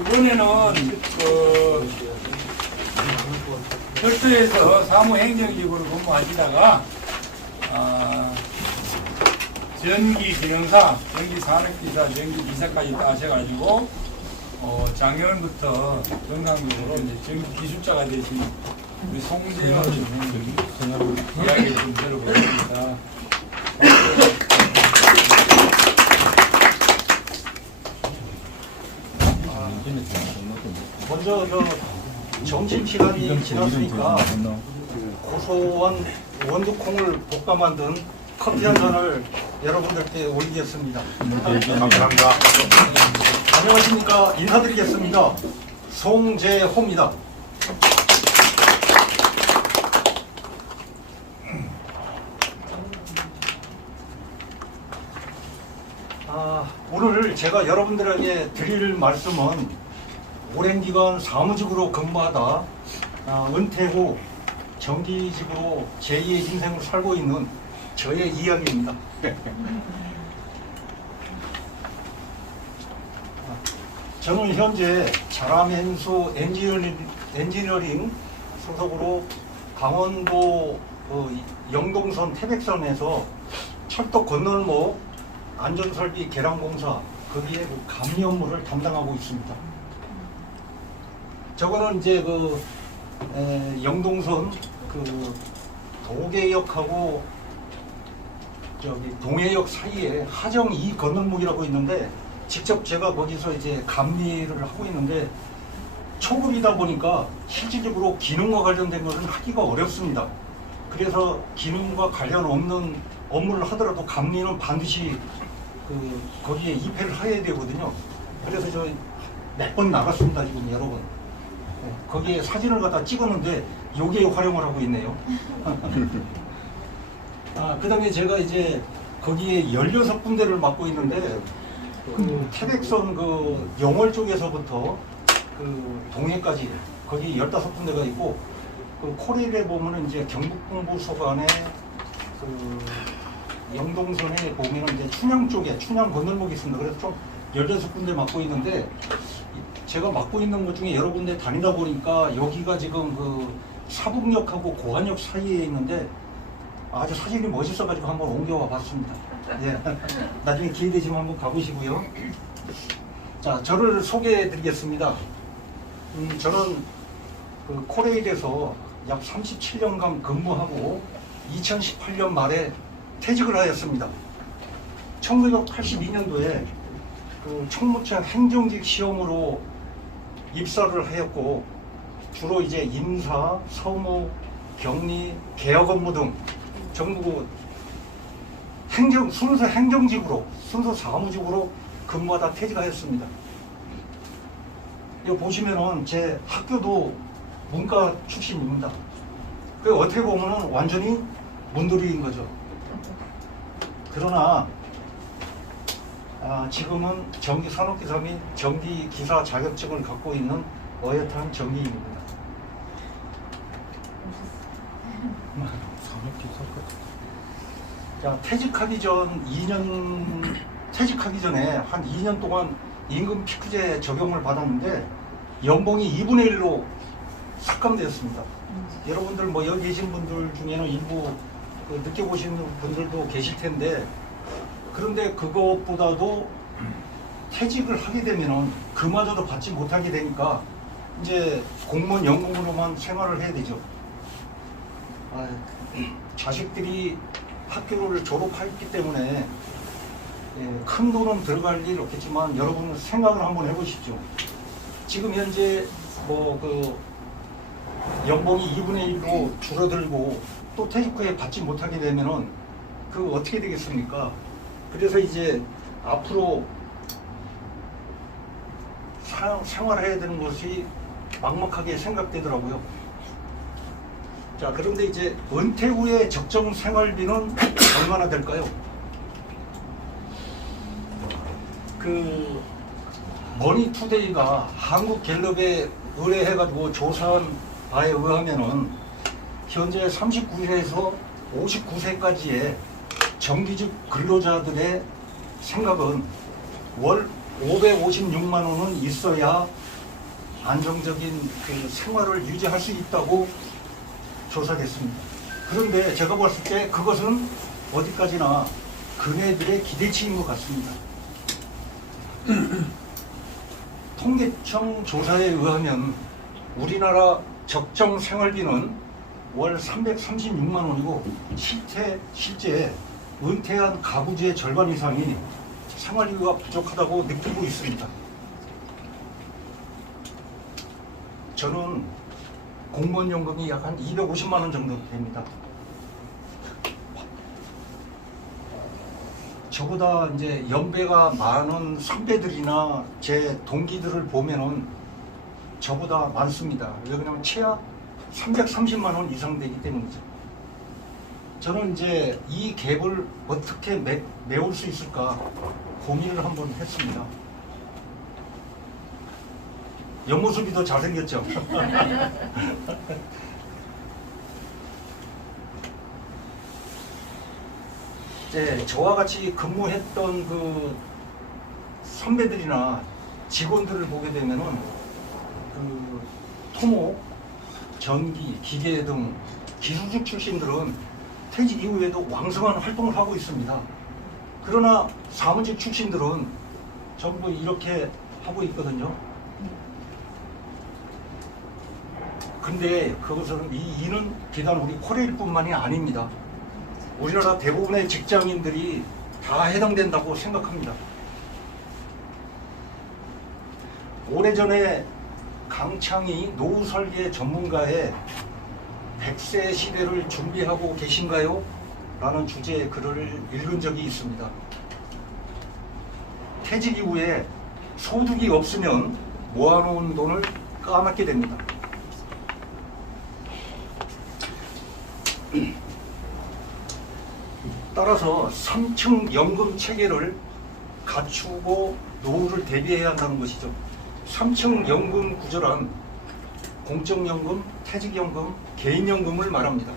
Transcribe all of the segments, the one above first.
이번에는 철도에서 사무행정직으로 근무하시다가 전기기능사, 전기산업기사, 전기기사까지 따셔가지고 작년부터 정상적으로 이제 전기기술자가 되신 우리 송재현 이야기를 좀 들어보겠습니다. 먼저 점심시간이 지났으니까 고소한 원두콩을 볶아 만든 커피 한 잔을 여러분들께 올리겠습니다. 감사합니다. 안녕하십니까. 인사드리겠습니다. 송재호입니다. 오늘 제가 여러분들에게 드릴 말씀은 오랜 기간 사무직으로 근무하다 은퇴 후 정기직으로 제2의 인생을 살고 있는 저의 이야기입니다. 저는 현재 자라멘수 엔지니어링 소속으로 강원도 영동선 태백선에서 철도 건널목 안전설비 개량공사 거기에 감리 업무를 담당하고 있습니다. 저거는 이제 영동선 도계역하고 동해역 사이에 하정 2 건널목이라고 있는데 직접 제가 거기서 이제 감리를 하고 있는데 초급이다 보니까 실질적으로 기능과 관련된 것은 하기가 어렵습니다. 그래서 기능과 관련 없는 업무를 하더라도 감리는 반드시 거기에 입회를 해야 되거든요. 그래서 저 몇 번 나갔습니다, 지금 여러 번. 거기에 사진을 갖다 찍었는데 여기에 활용을 하고 있네요. 그 다음에 제가 이제 거기에 16군데를 맡고 있는데 태백선 영월 쪽에서부터 동해까지 거기 15군데가 있고 코레일에 보면은 이제 경북공부소관에 영동선에 보면은 이제 춘향 쪽에 춘향 건널목이 있습니다. 그래서 좀 16군데 맡고 있는데 제가 맡고 있는 것 중에 여러 군데 다니다 보니까 여기가 지금 사북역하고 고안역 사이에 있는데 아주 사진이 멋있어가지고 한번 옮겨와 봤습니다. 예. 나중에 기회 되시면 한번 가보시고요. 자, 저를 소개해 드리겠습니다. 저는 코레일에서 약 37년간 근무하고 2018년 말에 퇴직을 하였습니다. 1982년도에 총무청 행정직 시험으로 입사를 하였고 주로 이제 인사, 서무, 격리, 개혁 업무 등 전부 순수 행정직으로, 순수 사무직으로 근무하다 퇴직하였습니다. 여기 보시면은 제 학교도 문과 출신입니다. 어떻게 보면은 완전히 문돌이인 거죠. 그러나 지금은 전기산업기사 및 전기기사 자격증을 갖고 있는 어엿한 전기인입니다. 자, 퇴직하기 전에 한 2년 동안 임금 피크제 적용을 받았는데 연봉이 2분의 1로 삭감되었습니다. 여러분들 뭐 여기 계신 분들 중에는 일부 느껴보시는 분들도 계실 텐데 그런데 그것보다도 퇴직을 하게 되면은 그마저도 받지 못하게 되니까 이제 공무원 연금으로만 생활을 해야 되죠. 자식들이 학교를 졸업했기 때문에 큰 돈은 들어갈 일 없겠지만 여러분 생각을 한번 해보십시오. 지금 현재 연봉이 2분의 1로 줄어들고 또 퇴직 후에 받지 못하게 되면은 어떻게 되겠습니까? 그래서 이제 앞으로 생활해야 되는 것이 막막하게 생각되더라고요. 자, 그런데 이제 은퇴 후에 적정 생활비는 얼마나 될까요? 머니투데이가 한국갤럽에 의뢰해가지고 조사한 바에 의하면은 현재 39세에서 59세까지의 정규직 근로자들의 생각은 월 556만 원은 있어야 안정적인 그 생활을 유지할 수 있다고 조사됐습니다. 그런데 제가 봤을 때 그것은 어디까지나 그네들의 기대치인 것 같습니다. 통계청 조사에 의하면 우리나라 적정 생활비는 월 336만 원이고 실제 은퇴한 가구주의 절반 이상이 생활비가 부족하다고 느끼고 있습니다. 저는 공무원 연금이 약 한 250만 원 정도 됩니다. 저보다 이제 연배가 많은 선배들이나 제 동기들을 보면은 저보다 많습니다. 왜냐하면 최하 330만 원 이상 되기 때문이죠. 저는 이제 이 갭을 어떻게 메울 수 있을까 고민을 한번 했습니다. 옆모습이 더 잘생겼죠? 이제 저와 같이 근무했던 그 선배들이나 직원들을 보게 되면은 그 토목, 전기, 기계 등 기술직 출신들은 퇴직 이후에도 왕성한 활동을 하고 있습니다. 그러나 사무직 출신들은 전부 이렇게 하고 있거든요. 근데 그것은 이 일은 비단 우리 코레일뿐만이 아닙니다. 우리나라 대부분의 직장인들이 다 해당된다고 생각합니다. 오래전에 강창희 노후 설계 전문가의 100세 시대를 준비하고 계신가요? 라는 주제의 글을 읽은 적이 있습니다. 퇴직 이후에 소득이 없으면 모아놓은 돈을 까맣게 됩니다. 따라서 3층 연금 체계를 갖추고 노후를 대비해야 한다는 것이죠. 3층 연금 구조란 공적연금, 퇴직연금, 개인연금을 말합니다.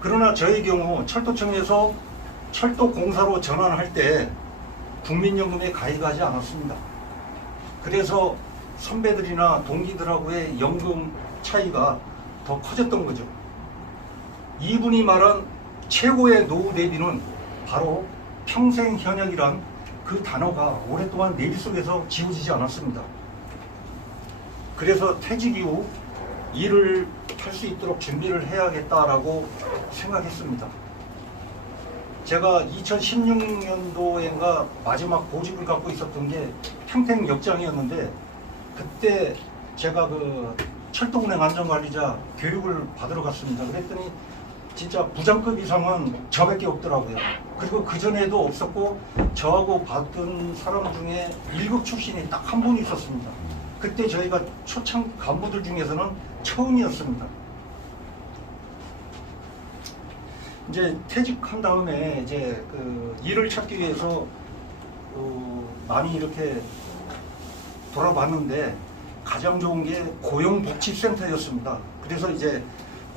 그러나 저의 경우 철도청에서 철도공사로 전환할 때 국민연금에 가입하지 않았습니다. 그래서 선배들이나 동기들하고의 연금 차이가 더 커졌던 거죠. 이분이 말한 최고의 노후 대비는 바로 평생 현역이란 그 단어가 오랫동안 내 릿속에서 지워지지 않았습니다. 그래서 퇴직 이후 일을 할 수 있도록 준비를 해야겠다라고 생각했습니다. 제가 2016년도인가 마지막 보직을 갖고 있었던 게 평택 역장이었는데 그때 제가 그 철도운행 안전관리자 교육을 받으러 갔습니다. 그랬더니 진짜 부장급 이상은 저밖에 없더라고요. 그리고 그전에도 없었고 저하고 봤던 사람 중에 1급 출신이 딱 한 분 있었습니다. 그때 저희가 초창 간부들 중에서는 처음이었습니다. 이제 퇴직한 다음에 이제 그 일을 찾기 위해서 많이 이렇게 돌아봤는데 가장 좋은 게 고용복지센터였습니다. 그래서 이제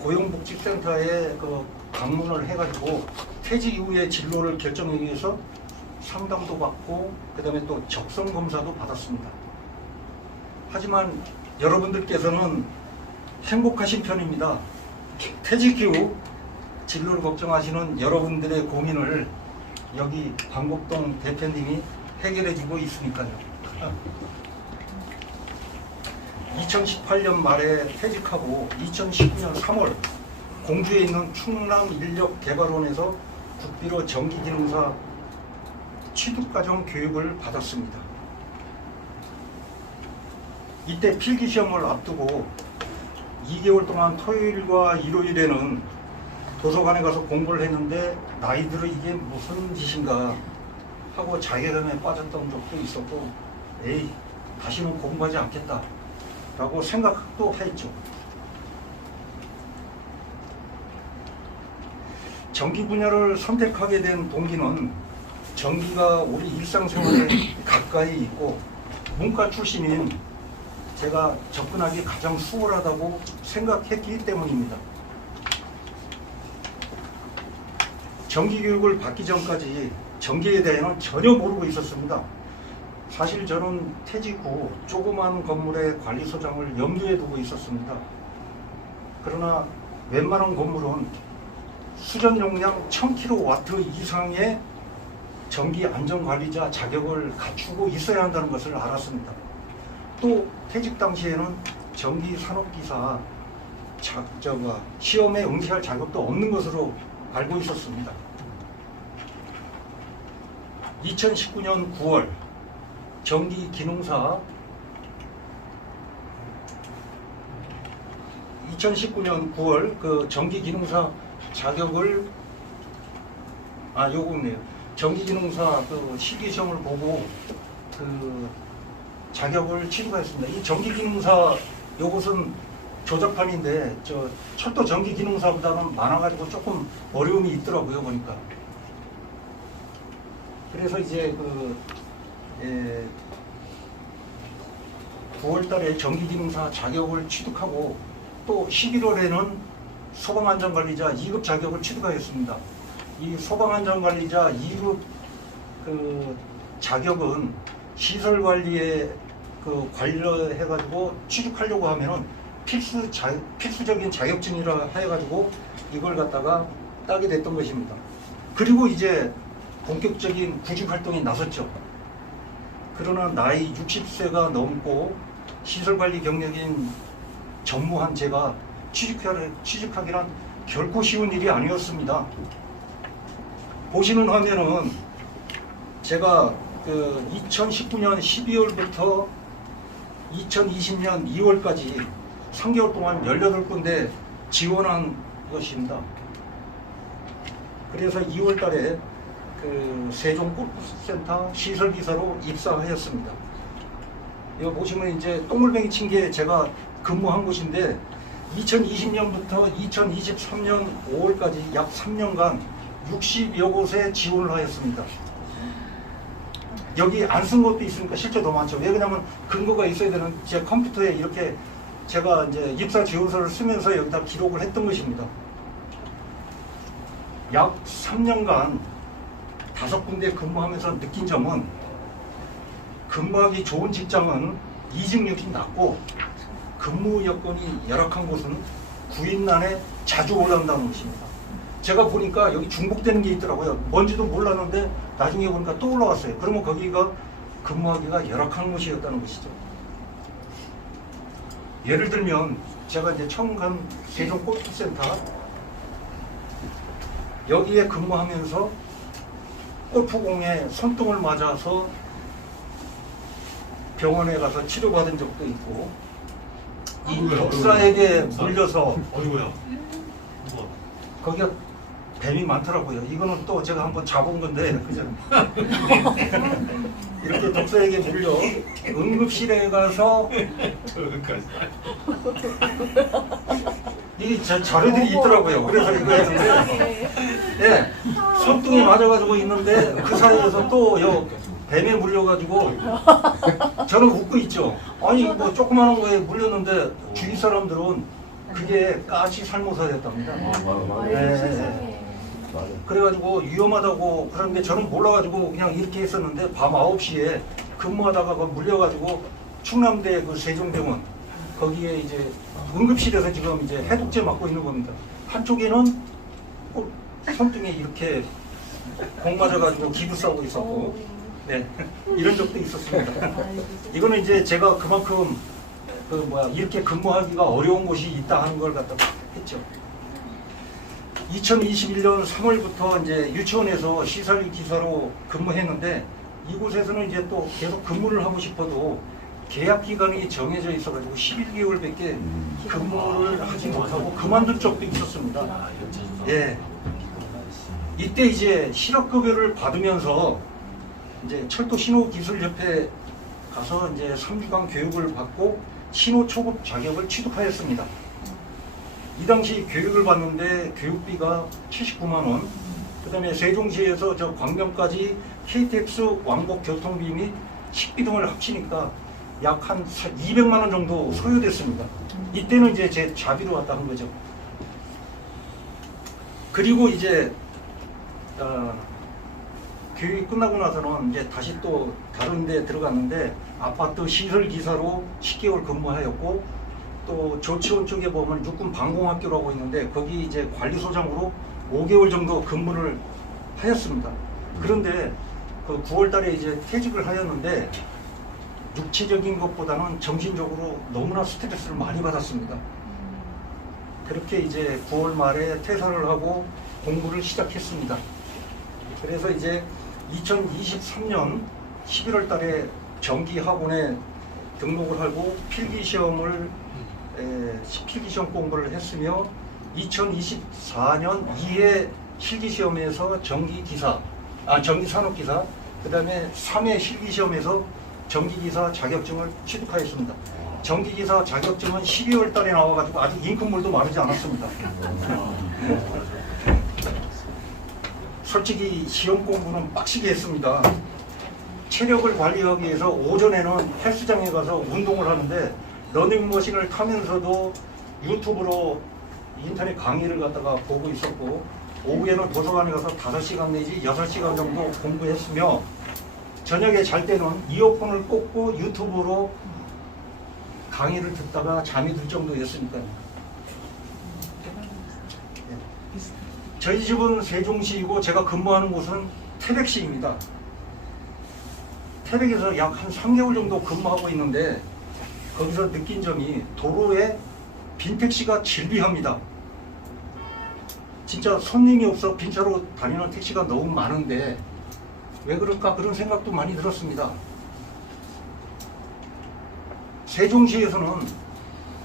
고용복지센터에 그 방문을 해가지고 퇴직 이후의 진로를 결정하기 위해서 상담도 받고 그 다음에 또 적성검사도 받았습니다. 하지만 여러분들께서는 행복하신 편입니다. 퇴직 이후 진로를 걱정하시는 여러분들의 고민을 여기 방곡동 대표님이 해결해주고 있으니까요. 2018년 말에 퇴직하고 2019년 3월 공주에 있는 충남인력개발원에서 국비로 전기기능사 취득과정 교육을 받았습니다. 이때 필기시험을 앞두고 2개월 동안 토요일과 일요일에는 도서관에 가서 공부를 했는데 나이들은 이게 무슨 짓인가 하고 자괴감에 빠졌던 적도 있었고 에이 다시는 공부하지 않겠다 라고 생각도 했죠. 전기 분야를 선택하게 된 동기는 전기가 우리 일상생활에 가까이 있고 문과 출신인 제가 접근하기 가장 수월하다고 생각했기 때문입니다. 전기 교육을 받기 전까지 전기에 대해서는 전혀 모르고 있었습니다. 사실 저는 퇴직 후 조그만 건물의 관리소장을 염두에 두고 있었습니다. 그러나 웬만한 건물은 수전 용량 1000kW 이상의 전기 안전관리자 자격을 갖추고 있어야 한다는 것을 알았습니다. 또 퇴직 당시에는 전기 산업기사 시험에 응시할 자격도 없는 것으로 알고 있었습니다. 2019년 9월 전기기능사 2019년 9월 그 전기기능사 자격을 요거네요. 전기기능사 그 실기시험을 보고 그 자격을 취득했습니다. 이 전기기능사 요것은 조작판인데 저 철도 전기기능사보다는 많아가지고 조금 어려움이 있더라고요 보니까. 그래서 이제 9월달에 전기기능사 자격을 취득하고 또 11월에는 소방안전관리자 2급 자격을 취득하였습니다. 이 소방안전관리자 2급 그 자격은 시설관리에 그 관련해가지고 취득하려고 하면은 필수적인 자격증이라 해가지고 이걸 갖다가 따게 됐던 것입니다. 그리고 이제 본격적인 구직 활동에 나섰죠. 그러나 나이 60세가 넘고 시설관리 경력인 전무한 제가 취직하기란 결코 쉬운 일이 아니었습니다. 보시는 화면은 제가 그 2019년 12월부터 2020년 2월까지 3개월 동안 18군데 지원한 것입니다. 그래서 2월 달에 그 세종골프센터 시설기사로 입사하였습니다. 이거 보시면 이제 똥물뱅이 친 게 제가 근무한 곳인데 2020년부터 2023년 5월까지 약 3년간 60여 곳에 지원을 하였습니다. 여기 안 쓴 것도 있으니까 실제 더 많죠. 왜 그러냐면 근거가 있어야 되는 제 컴퓨터에 이렇게 제가 이제 입사 지원서를 쓰면서 여기다 기록을 했던 것입니다. 약 3년간 5군데 근무하면서 느낀 점은 근무하기 좋은 직장은 이직률이 낮고 근무 여건이 열악한 곳은 구인난에 자주 올라온다는 것입니다. 제가 보니까 여기 중복되는 게 있더라고요. 뭔지도 몰랐는데 나중에 보니까 또 올라왔어요. 그러면 거기가 근무하기가 열악한 곳이었다는 것이죠. 예를 들면 제가 이제 처음 간 세종골프센터 여기에 근무하면서 골프공에 손등을 맞아서 병원에 가서 치료받은 적도 있고 이 독사에게 물려서 어이구야. 거기가 뱀이 많더라고요. 이거는 또 제가 한번 잡은 건데 그죠? 이렇게 독사에게 물려 응급실에 가서 저기까지. 이 자료들이 있더라고요. 그래서 이거 했는데 예, 손등에 맞아가지고 있는데 그 사이에서 또 뱀에 물려가지고 저는 웃고 있죠. 아니 뭐 조그마한 거에 물렸는데 주위 사람들은 그게 가시 살모사였답니다. 그래가지고 위험하다고 그런데 저는 몰라가지고 그냥 이렇게 했었는데 밤 9시에 근무하다가 물려가지고 충남대 그 세종병원 거기에 이제 응급실에서 지금 이제 해독제 맞고 있는 겁니다. 한쪽에는 꼭 손등에 이렇게 공 맞아가지고 기부 싸고 있었고, 네 이런 적도 있었습니다. 이거는 이제 제가 그만큼 이렇게 근무하기가 어려운 곳이 있다 하는 걸 갖다 했죠. 2021년 3월부터 이제 유치원에서 시설기사로 근무했는데 이곳에서는 이제 또 계속 근무를 하고 싶어도 계약 기간이 정해져 있어가지고 11개월밖에 근무를 하지 못하고 그만둔 적도 있었습니다. 예. 이때 이제 실업급여를 받으면서 이제 철도 신호기술협회 가서 이제 3주간 교육을 받고 신호 초급 자격을 취득하였습니다. 이 당시 교육을 받는데 교육비가 79만 원, 그 다음에 세종시에서 저 광명까지 KTX 왕복 교통비 및 식비 등을 합치니까 약 한 200만 원 정도 소요됐습니다. 이때는 이제 제 자비로 왔다 한 거죠. 그리고 이제 교육이 끝나고 나서는 이제 다시 또 다른 데 들어갔는데 아파트 시설 기사로 10개월 근무하였고, 또 조치원 쪽에 보면 육군 방공학교라고 있는데 거기 이제 관리소장으로 5개월 정도 근무를 하였습니다. 그런데 그 9월 달에 이제 퇴직을 하였는데 육체적인 것보다는 정신적으로 너무나 스트레스를 많이 받았습니다. 그렇게 이제 9월 말에 퇴사를 하고 공부를 시작했습니다. 그래서 이제 2023년 11월 달에 정기학원에 등록을 하고 필기시험 공부를 했으며 2024년 2회 실기시험에서 정기산업기사, 그 다음에 3회 실기시험에서 정기기사 자격증을 취득하였습니다. 정기기사 자격증은 12월 달에 나와가지고 아직 잉크물도 마르지 않았습니다. 솔직히 시험 공부는 빡시게 했습니다. 체력을 관리하기 위해서 오전에는 헬스장에 가서 운동을 하는데 러닝머신을 타면서도 유튜브로 인터넷 강의를 갖다가 보고 있었고, 오후에는 도서관에 가서 5시간 내지 6시간 정도 공부했으며, 저녁에 잘 때는 이어폰을 꽂고 유튜브로 강의를 듣다가 잠이 들 정도였으니까요. 저희 집은 세종시이고 제가 근무하는 곳은 태백시입니다. 태백에서 약 한 3개월 정도 근무하고 있는데 거기서 느낀 점이 도로에 빈 택시가 질비합니다. 진짜 손님이 없어 빈 차로 다니는 택시가 너무 많은데 왜 그럴까 그런 생각도 많이 들었습니다. 세종시에서는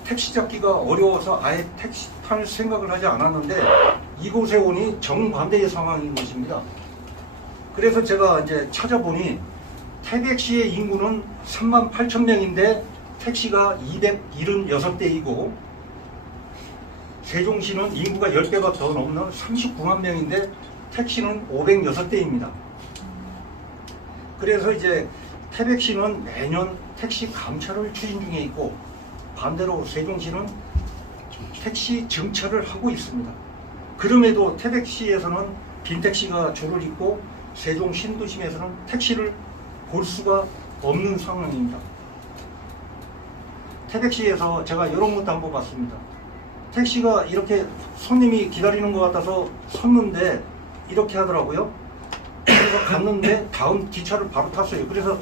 택시 잡기가 어려워서 아예 택시 탈 생각을 하지 않았는데 이곳에 오니 정반대의 상황인 것입니다. 그래서 제가 이제 찾아보니 태백시의 인구는 38,000명인데 택시가 276대이고 세종시는 인구가 10배가 더 넘는 39만 명인데 택시는 506대입니다. 그래서 이제 태백시는 매년 택시 감차를 추진 중에 있고 반대로 세종시는 택시 증차를 하고 있습니다. 그럼에도 태백시에서는 빈택시가 줄을 잇고 세종 신도심에서는 택시를 볼 수가 없는 상황입니다. 태백시에서 제가 이런 것도 한번 봤습니다. 택시가 이렇게 손님이 기다리는 것 같아서 섰는데 이렇게 하더라고요. 그래서 갔는데 다음 뒷차를 바로 탔어요. 그래서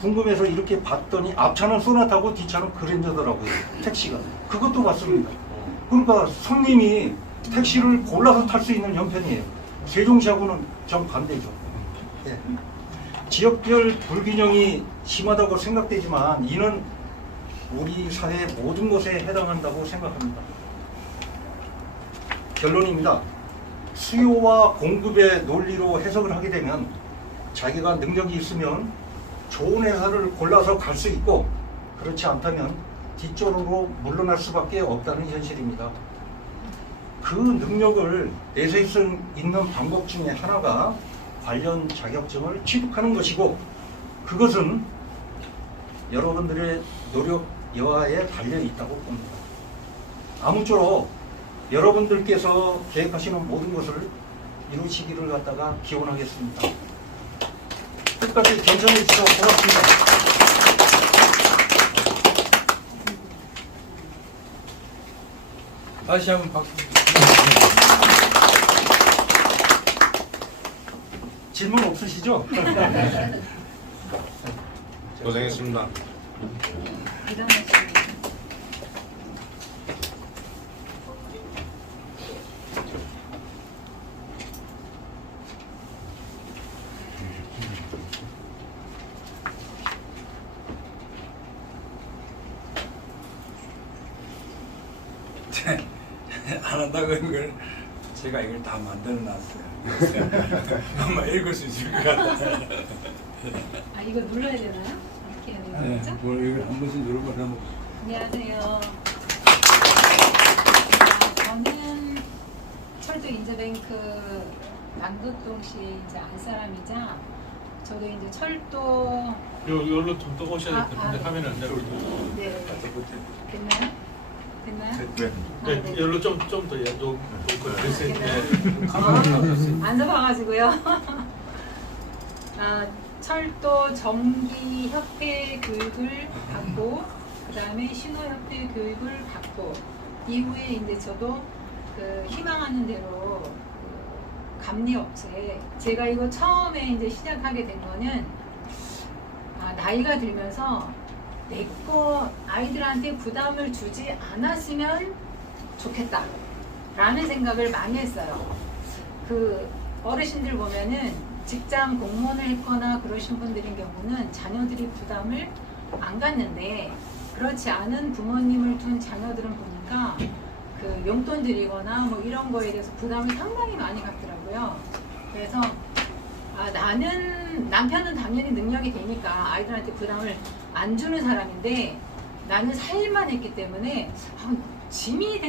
궁금해서 이렇게 봤더니 앞차는 소나타고 뒷차는 그랜저더라고요. 택시가. 그것도 봤습니다. 그러니까 손님이 택시를 골라서 탈 수 있는 형편이에요. 세종시하고는 정반대죠. 예. 지역별 불균형이 심하다고 생각되지만 이는 우리 사회 모든 것에 해당한다고 생각합니다. 결론입니다. 수요와 공급의 논리로 해석을 하게 되면 자기가 능력이 있으면 좋은 회사를 골라서 갈 수 있고 그렇지 않다면 뒷전으로 물러날 수밖에 없다는 현실입니다. 그 능력을 내세울 수 있는 방법 중에 하나가 관련 자격증을 취득하는 것이고 그것은 여러분들의 노력 여하에 달려 있다고 봅니다. 아무쪼록 여러분들께서 계획하시는 모든 것을 이루시기를 갖다가 기원하겠습니다. 끝까지 경청해 주셔서 고맙습니다. 다시 한번 박수. 질문 없으시죠? 고생했습니다. 대단하시네요. 안 한다고 하는 걸 제가 이걸 다 만들어 놨어요. 아마 읽을 수 있을 것 같아요. 아, 이거 눌러야 되나요? 이렇게 해야 되는 네, 거죠? 뭘 이걸 한 번씩 눌러보면 안녕하세요. 저는 철도 인제뱅크 남극동시 이제 안 사람이자 저도 이제 철도 여기로 좀 떠오셔야 될 텐데 네. 화면이 안 되고. 네 됐나요? 됐나요? 네. 아, 네. 네. 여기로 좀더 놓고 아, 됐을 때. 안 잡아가지고요. 철도 전기 협회 교육을 받고 그 다음에 신호협회 교육을 받고 이후에 이제 저도 그 희망하는 대로 그 감리업체 제가 이거 처음에 이제 시작하게 된 거는 나이가 들면서 내 거 아이들한테 부담을 주지 않았으면 좋겠다 라는 생각을 많이 했어요. 그 어르신들 보면은 직장 공무원을 했거나 그러신 분들인 경우는 자녀들이 부담을 안 갖는데 그렇지 않은 부모님을 둔 자녀들은 보니까 그 용돈 드리거나 뭐 이런 거에 대해서 부담을 상당히 많이 갖더라고요. 그래서 나는 남편은 당연히 능력이 되니까 아이들한테 부담을 안 주는 사람인데 나는 살만 했기 때문에 짐이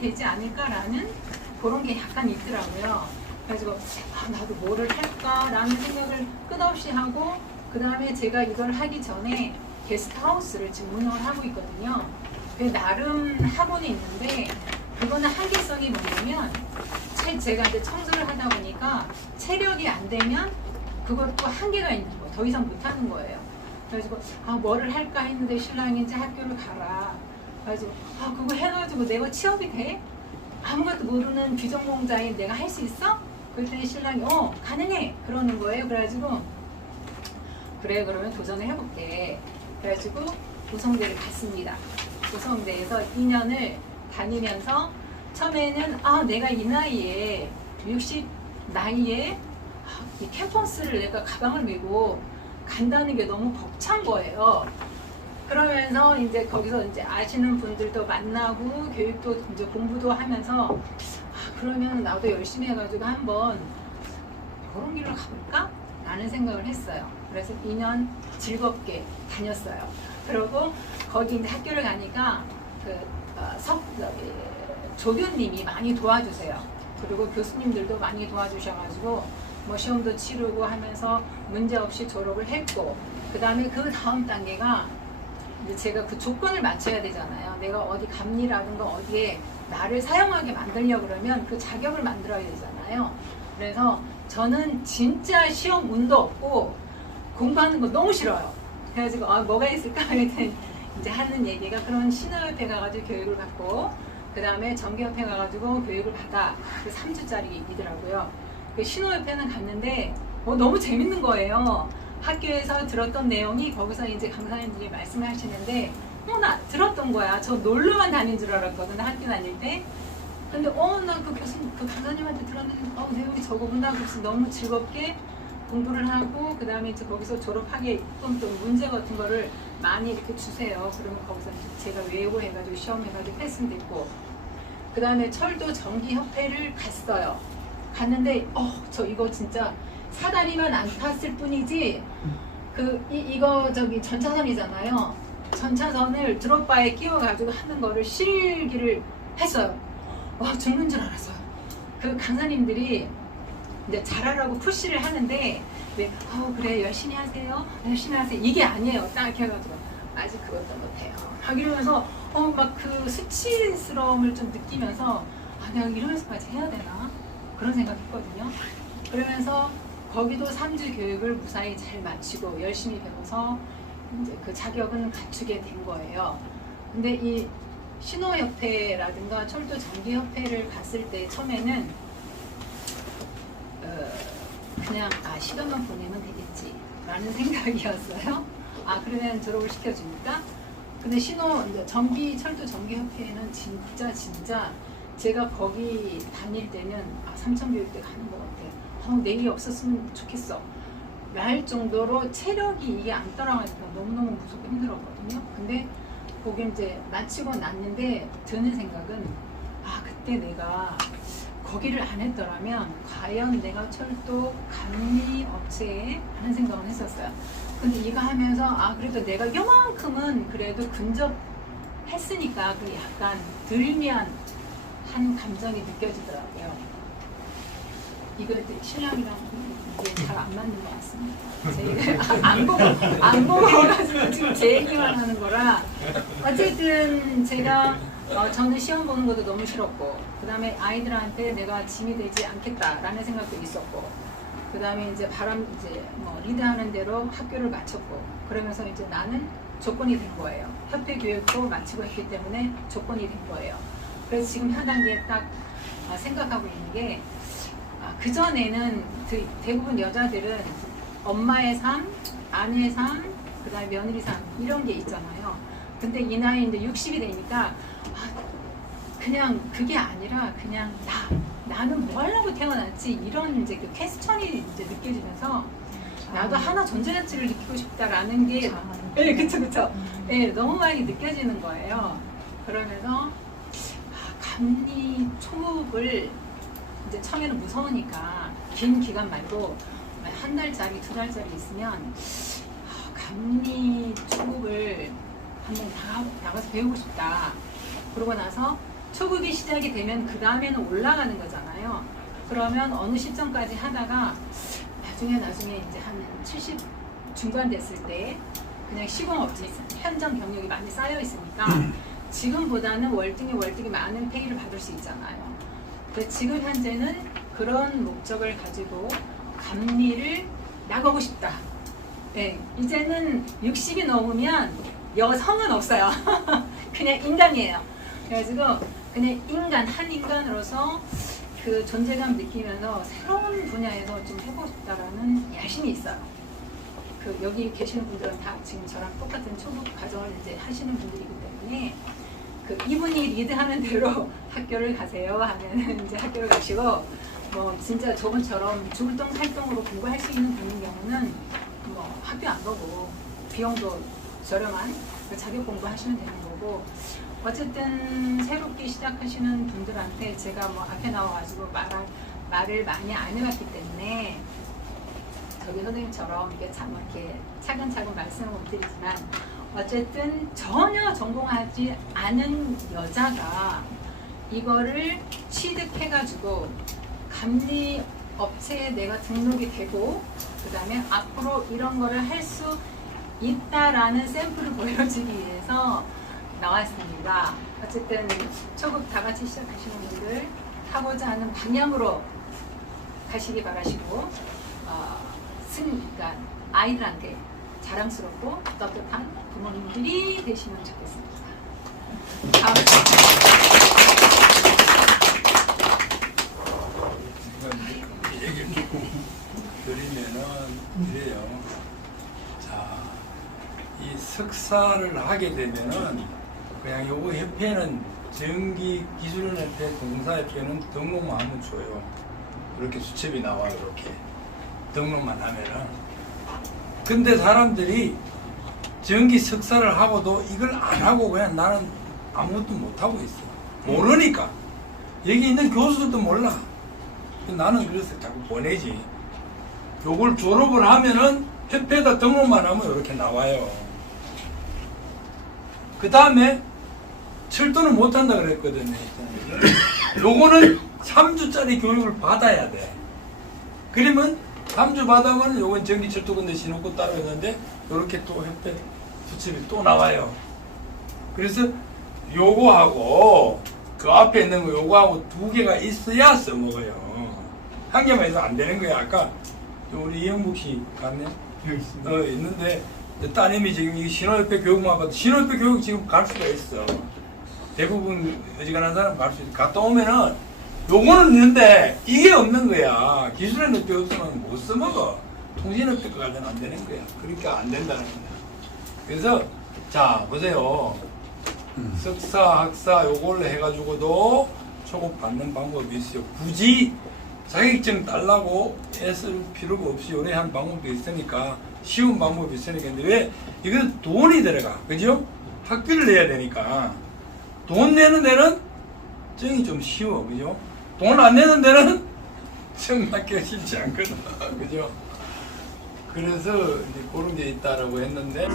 되지 않을까라는 그런 게 약간 있더라고요. 그래가지고 나도 뭐를 할까라는 생각을 끝없이 하고 그 다음에 제가 이걸 하기 전에 게스트하우스를 지금 운영을 하고 있거든요. 나름 학원이 있는데 그거는 한계성이 뭐냐면 제가 이제 청소를 하다 보니까 체력이 안 되면 그것도 한계가 있는 거예요. 더 이상 못 하는 거예요. 그래가지고 뭐를 할까 했는데 신랑이 이제 학교를 가라. 그래가지고 그거 해가지고 내가 취업이 돼? 아무것도 모르는 비전공자인 내가 할 수 있어? 그랬더니 신랑이 가능해 그러는 거예요. 그래가지고 그래 그러면 도전을 해볼게. 그래가지고 고성대를 갔습니다. 고성대에서 2년을 다니면서 처음에는 내가 이 나이에 60 나이에 이 캠퍼스를 내가 가방을 메고 간다는 게 너무 벅찬 거예요. 그러면서 이제 거기서 이제 아시는 분들도 만나고 교육도 이제 공부도 하면서 그러면 나도 열심히 해가지고 한번 그런 길로 가볼까? 라는 생각을 했어요. 그래서 2년 즐겁게 다녔어요. 그리고 거기 이제 학교를 가니까 조교님이 많이 도와주세요. 그리고 교수님들도 많이 도와주셔가지고 뭐 시험도 치르고 하면서 문제 없이 졸업을 했고 그 다음에 그 다음 단계가 이제 제가 그 조건을 맞춰야 되잖아요. 내가 어디 감리라든가 어디에 나를 사용하게 만들려고 그러면 그 자격을 만들어야 되잖아요. 그래서 저는 진짜 시험 운도 없고 공부하는 거 너무 싫어요. 그래가지고 뭐가 있을까 했더니 이제 하는 얘기가 그런 신호협회 가가지고 교육을 받고 그 다음에 전기협회 가가지고 교육을 받아. 그 3주짜리이더라고요. 그 신호협회는 갔는데 너무 재밌는 거예요. 학교에서 들었던 내용이 거기서 이제 강사님들이 말씀을 하시는데 나 들었던 거야. 저 놀러만 다닌 줄 알았거든 학교 다닐 때. 근데 나 그 교수님 그 강사님한테 들었는데 내용이 저거구나. 그래서 너무 즐겁게 공부를 하고 그 다음에 이제 거기서 졸업하게 또 문제 같은 거를 많이 이렇게 주세요. 그러면 거기서 제가 외우고 해가지고 시험해가지고 패스됐고 그 다음에 철도 전기협회를 갔어요. 갔는데 저 이거 진짜 사다리만 안 탔을 뿐이지 이거 저기 전차선이잖아요. 전차선을 드롭바에 끼워가지고 하는 거를 실기를 했어요. 죽는 줄 알았어요. 그 강사님들이 이제 잘하라고 푸시를 하는데 왜 그래 열심히 하세요 이게 아니에요. 딱 이렇게 해가지고 아직 그것도 못해요 이러면서 막 그 수치스러움을 좀 느끼면서 내가 이러면서까지 해야 되나 그런 생각했거든요. 그러면서 거기도 3주 교육을 무사히 잘 마치고 열심히 배워서 이제 그 자격은 갖추게 된 거예요. 근데 이 신호협회라든가 철도 전기협회를 갔을 때 처음에는 그냥 시간만 보내면 되겠지 라는 생각이었어요. 그러면 졸업을 시켜주니까. 근데 철도 전기협회는 진짜 제가 거기 다닐 때는 삼천교육 때 가는 것 같아요. 내일이 없었으면 좋겠어 할 정도로 체력이 이게 안 따라가니까 너무너무 무섭고 힘들었거든요. 근데 거기 이제 마치고 났는데 드는 생각은 그때 내가 거기를 안 했더라면 과연 내가 철도 감리 업체에 하는 생각을 했었어요. 근데 이거 하면서 그래도 내가 요만큼은 그래도 근접했으니까 그 약간 덜미한 감정이 느껴지더라고요. 이거 신랑이랑 이게 잘 안 맞는 것 같습니다. 제가 안 보고가지고 지금 제 얘기만 하는 거라. 어쨌든 제가 저는 시험 보는 것도 너무 싫었고 그 다음에 아이들한테 내가 짐이 되지 않겠다라는 생각도 있었고 그다음에 이제 뭐 리드하는 대로 학교를 마쳤고 그러면서 이제 나는 조건이 된 거예요. 협회 교육도 마치고 했기 때문에 조건이 된 거예요. 그래서 지금 현 단계에 딱 생각하고 있는 게 그 전에는 대부분 여자들은 엄마의 삶, 아내의 삶, 그다음에 며느리 삶 이런 게 있잖아요. 근데 이 나이 이제 60이 되니까 그냥 그게 아니라 그냥 나는 뭐 하려고 태어났지 이런 이제 그 퀘스천이 이제 느껴지면서 나도 하나 존재 가치를 느끼고 싶다라는 게 네, 그쵸. 네, 너무 많이 느껴지는 거예요. 그러면서 감리 초급을 이제 처음에는 무서우니까 긴 기간 말고 한 달짜리, 두 달짜리 있으면 감리 초급을 한번 나가서 배우고 싶다. 그러고 나서 초급이 시작이 되면 그 다음에는 올라가는 거잖아요. 그러면 어느 시점까지 하다가 나중에 이제 한 70 중반 됐을 때 그냥 시공업체 현장 경력이 많이 쌓여 있으니까 지금보다는 월등히 많은 페이를 받을 수 있잖아요. 근데 지금 현재는 그런 목적을 가지고 감리를 나가고 싶다. 네, 이제는 60이 넘으면 여성은 없어요. 그냥 인간이에요. 그래가지고 그냥 한 인간으로서 그 존재감 느끼면서 새로운 분야에서 좀 해보고 싶다라는 야심이 있어요. 그 여기 계시는 분들은 다 지금 저랑 똑같은 초급 과정을 이제 하시는 분들이기 때문에 그 이분이 리드하는 대로 학교를 가세요 하면 이제 학교를 가시고 뭐 진짜 저번처럼 죽을 똥 살 똥으로 공부할 수 있는 분인 경우는 뭐 학교 안 가고 비용도 저렴한 자격 공부하시면 되는 거고 어쨌든 새롭게 시작하시는 분들한테 제가 뭐 앞에 나와가지고 말을 많이 안 해봤기 때문에 저기 선생님처럼 이렇게 차근차근 말씀을 못 드리지만 어쨌든 전혀 전공하지 않은 여자가 이거를 취득해가지고 감리 업체에 내가 등록이 되고 그 다음에 앞으로 이런 거를 할 수 있다라는 샘플을 보여주기 위해서 나왔습니다. 어쨌든 초급 다 같이 시작하시는 분들 하고자 하는 방향으로 가시기 바라시고 그러니까 아이들한테 자랑스럽고 떳떳한 부모님들이 되시면 좋겠습니다. 다음 얘기를 조금 드리면은 이래요. 자, 이 석사를 하게 되면은 그냥 요거 협회는 전기기술연협회, 공사협회는 등록만 하면 줘요. 이렇게 수첩이 나와요. 이렇게 등록만 하면은. 근데 사람들이 전기 석사를 하고도 이걸 안 하고 그냥 나는 아무것도 못 하고 있어. 모르니까. 여기 있는 교수들도 몰라. 나는 그래서 자꾸 보내지. 요걸 졸업을 하면은 협회에다 등록만 하면 이렇게 나와요. 그 다음에 철도는 못한다 그랬거든요. 요거는 3주짜리 교육을 받아야 돼. 그러면 3주 받아면 요건 전기철도건대 신호고 따로 있는데 요렇게 또 협회 수첩이 또 나와요. 그래서 요거하고 그 앞에 있는 거 요거하고 두 개가 있어야 써먹어요. 한 개만 해서 안 되는 거야. 아까 우리 이영국 씨 갔네? 있는데 따님이 지금 이 신호협회 교육만 봐도 신호협회 교육 지금 갈 수가 있어. 대부분 어지간한 사람 갈 수 있어. 갔다 오면은 요거는 있는데 이게 없는 거야. 기술연협회 없으면 못 써먹어. 통신협회 가면 안 되는 거야. 그러니까 안 된다는 거야. 그래서 자 보세요. 석사, 학사 요걸로 해가지고도 초급 받는 방법이 있어요. 굳이 자격증 달라고 애쓸 필요가 없이 요래 한 방법도 있으니까 쉬운 방법이 있으니까. 근데 왜 이건 돈이 들어가, 그죠? 학비를 내야 되니까 돈 내는 데는 정이 좀 쉬워, 그죠? 돈 안 내는 데는 정 맞기가 쉽지 않거든, 그죠? 그래서 이제 그런 게 있다라고 했는데.